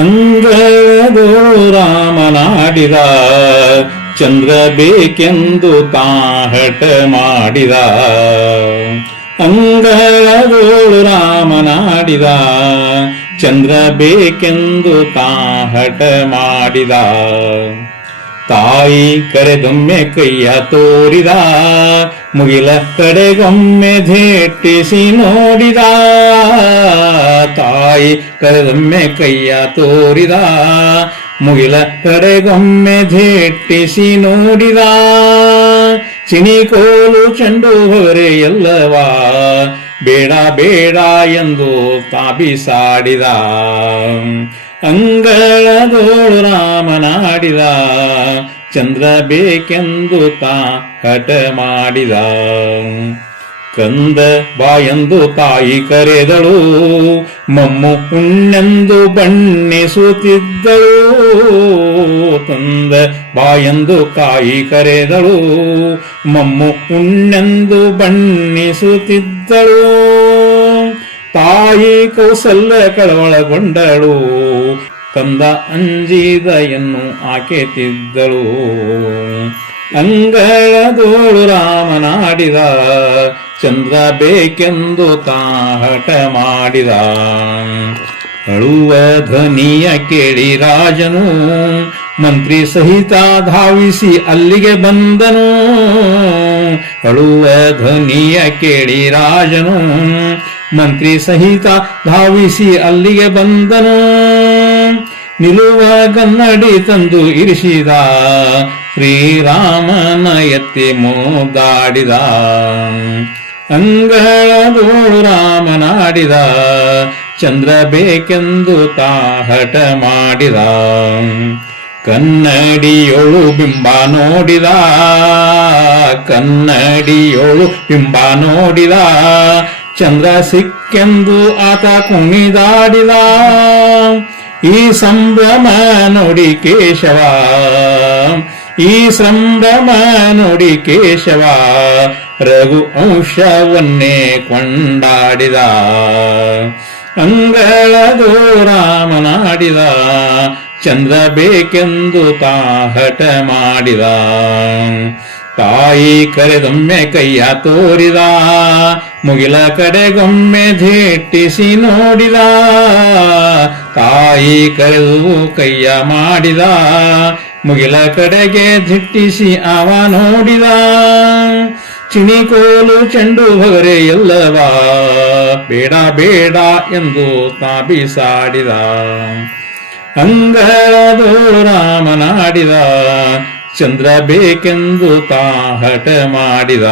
ಅಂಗಳದು ರಾಮನಾಡಿದ ಚಂದ್ರ ಬೇಕೆಂದು ತಾ ಹಠ ಮಾಡಿದ. ಅಂಗಳದು ರಾಮನಾಡಿದ ಚಂದ್ರ ಬೇಕೆಂದು ತಾ ಹಠ ಮಾಡಿದ. ತಾಯಿ ಕರೆದೊಮ್ಮೆ ಕೈಯ ತೋರಿದ, ಮುಗಿಲ ಕಡೆಗೊಮ್ಮೆ ಧೇಟಿಸಿ ನೋಡಿದ. ತಾಯಿ ಕರೆದೊಮ್ಮೆ ಕೈಯ ತೋರಿದ, ಮುಗಿಲ ಕಡೆಗೊಮ್ಮೆ ಧೇಟಿಸಿ ನೋಡಿದ. ಚಿಣಿಕೋಲು ಚೆಂಡು ಹೊರೆ ಎಲ್ಲವಾ ಬೇಡ ಬೇಡ ಎಂದು ತಾಬಿಸಾಡಿದ. ಅಂಗಳದೋಳು ರಾಮನಾಡಿದ ಚಂದ್ರ ಬೇಕೆಂದು ತಾ ಹಠ ಮಾಡಿದ. ಕಂದ ಬಾಯೆಂದು ತಾಯಿ ಕರೆದಳು, ಮಮ್ಮು ಉಣ್ಣೆಂದು ಬಣ್ಣಿಸುತ್ತಿದ್ದಳು. ಕಂದ ಬಾಯೆಂದು ತಾಯಿ ಕರೆದಳು, ಮಮ್ಮು ಉಣ್ಣೆಂದು ಬಣ್ಣಿಸುತ್ತಿದ್ದಳು. ತಾಯಿ ಕೌಸಲ್ಯ ಕಳವಳಗೊಂಡಳು, ಕಂದ ಅಂಜಿದ ಎನ್ನು ಆಕೆ ತಿದ್ದಳು. ಅಂಗಳದೋಳು ರಾಮನಾಡಿದ ಚಂದ್ರ ಬೇಕೆಂದು ತಾ ಹಠ ಮಾಡಿದ. ಅಳುವ ಧ್ವನಿಯ ಕೇಳಿ ರಾಜನು ಮಂತ್ರಿ ಸಹಿತ ಧಾವಿಸಿ ಅಲ್ಲಿಗೆ ಬಂದನು. ಅಳುವ ಧ್ವನಿಯ ಕೇಳಿ ರಾಜನು ಮಂತ್ರಿ ಸಹಿತ ಧಾವಿಸಿ ಅಲ್ಲಿಗೆ ಬಂದನು. ನಿಲುವ ಗನ್ನಡಿ ತಂದು ಇರಿಸಿದ, ಶ್ರೀರಾಮನ ಎತ್ತಿ ಮುದ್ದಾಡಿದ. ಅಂಗಳದೋಳು ರಾಮನಾಡಿದ ಚಂದ್ರ ಬೇಕೆಂದು ತಾ ಹಠ ಮಾಡಿದ. ಕನ್ನಡಿಯೋಳು ಬಿಂಬ ನೋಡಿದ, ಕನ್ನಡಿಯೋಳು ಬಿಂಬ ನೋಡಿದ. ಚಂದ್ರ ಸಿಕ್ಕೆಂದು ಆತ ಕುಣಿದಾಡಿದ. ಈ ಸಂಭ್ರಮ ನೋಡಿ ಕೇಶವ, ಈ ಸಂಭ್ರಮ ನೋಡಿ ಕೇಶವ, ರಘು ಅಂಶವನ್ನೇ ಕೊಂಡಾಡಿದ. ಅಂಗಳದು ರಾಮನಾಡಿದ ಚಂದ್ರ ಬೇಕೆಂದು ತಾ ಹಠ ಮಾಡಿದ. ತಾಯಿ ಕರೆದೊಮ್ಮೆ ಕೈಯ ತೋರಿದ, ಮುಗಿಲ ಕಡೆಗೊಮ್ಮೆ ಧೇಟಿಸಿ ನೋಡಿದ. ತಾಯಿ ಕರೆದು ಕೈಯ ಮಾಡಿದ, ಮುಗಿಲ ಕಡೆಗೆ ಧಿಟ್ಟಿಸಿ ಅವ ನೋಡಿದ. ಚಿಣಿಕೋಲು ಚೆಂಡು ಹೊರೆ ಎಲ್ಲವಾ ಬೇಡ ಬೇಡ ಎಂದು ತಾಬಿಸಾಡಿದ. ಅಂಗಳದೋಳು ರಾಮನಾಡಿದ ಚಂದ್ರ ಬೇಕೆಂದು ತಾ ಹಠ ಮಾಡಿದ.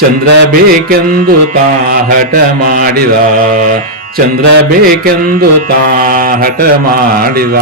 ಚಂದ್ರ ಬೇಕೆಂದು ತಾ ಹಠ ಮಾಡಿದ. ಚಂದ್ರ ಬೇಕೆಂದು ತಾ ಹಠ ಮಾಡಿದ.